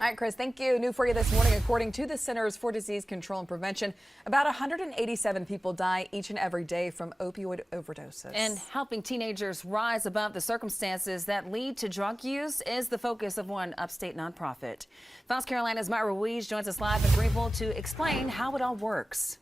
All right, Chris, thank you. New for you this morning, according to the Centers for Disease Control and Prevention, about 187 people die each and every day from opioid overdoses. And helping teenagers rise above the circumstances that lead to drug use is the focus of one Upstate nonprofit. South Carolina's Myra Ruiz joins us live in Greenville to explain how it all works.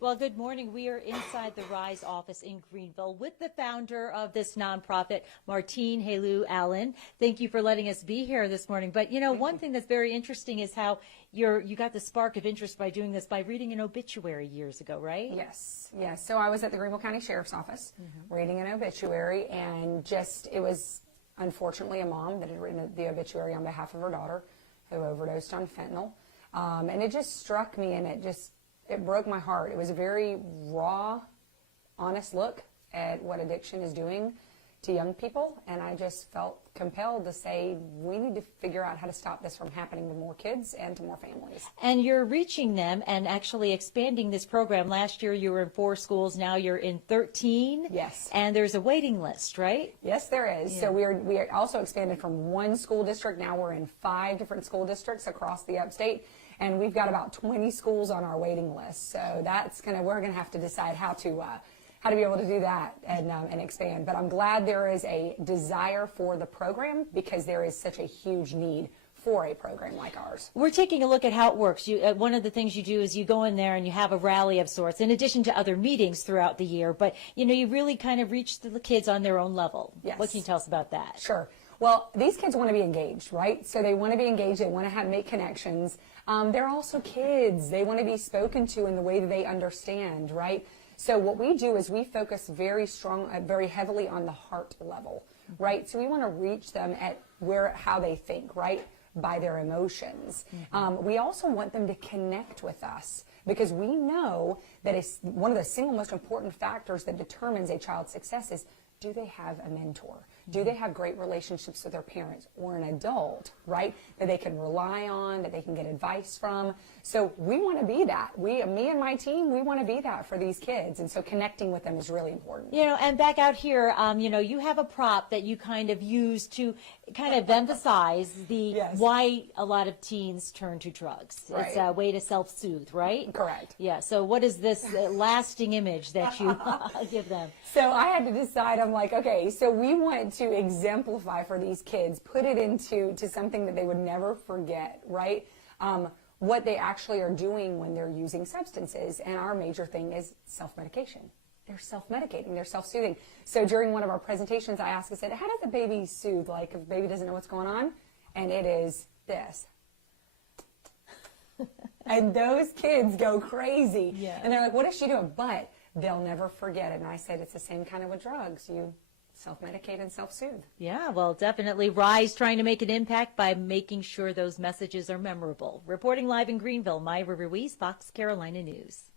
Well, good morning. We are inside the RIZE office in Greenville with the founder of this nonprofit, Martine Helu Allen. Thank you for letting us be here this morning. But, you know, one thing that's very interesting is how you got the spark of interest by doing this by reading an obituary years ago, right? Yes. So I was at the Greenville County Sheriff's Office reading an obituary, and it was unfortunately a mom that had written the obituary on behalf of her daughter who overdosed on fentanyl. And it just struck me, and it broke my heart. It was a very raw, honest look at what addiction is doing to young people, and I just felt compelled to say we need to figure out how to stop this from happening to more kids and to more families. And you're reaching them and actually expanding this program. Last year you were in 4 schools, now you're in 13. Yes. And there's a waiting list, right? Yes, there is. Yeah. So we are also expanded from 1 school district. Now we're in 5 different school districts across the Upstate. And we've got about 20 schools on our waiting list. So we're gonna have to decide how to be able to do that and expand. But I'm glad there is a desire for the program because there is such a huge need for a program like ours. We're taking a look at how it works. One of the things you do is you go in there and you have a rally of sorts, in addition to other meetings throughout the year. But you really kind of reach the kids on their own level. Yes. What can you tell us about that? Sure. Well, these kids want to be engaged, right? So they want to be engaged. They want to make connections. They're also kids. They want to be spoken to in the way that they understand, right? So what we do is we focus very heavily on the heart level, right? So we want to reach them at how they think, right? By their emotions. We also want them to connect with us because we know that one of the single most important factors that determines a child's success is, do they have a mentor? Do they have great relationships with their parents or an adult, right, that they can rely on, that they can get advice from? So we want to be that. Me and my team, we want to be that for these kids. And so connecting with them is really important. And back out here, you have a prop that you kind of use to kind of emphasize why a lot of teens turn to drugs. Right. It's a way to self-soothe, right? Correct. Yeah. So what is this lasting image that you give them? So I had to decide, I'm like, okay, so we want to exemplify for these kids, put it into something that they would never forget, right? What they actually are doing when they're using substances. And our major thing is self-medication. They're self-medicating, they're self-soothing. So during one of our presentations, I said, how does a baby soothe? Like if a baby doesn't know what's going on? And it is this. And those kids go crazy. Yeah. And they're like, what is she doing? But they'll never forget it. And I said, it's the same kind of with drugs. You self-medicate and self-soothe. Yeah, well, definitely RIZE trying to make an impact by making sure those messages are memorable. Reporting live in Greenville, Myra Ruiz, Fox Carolina News.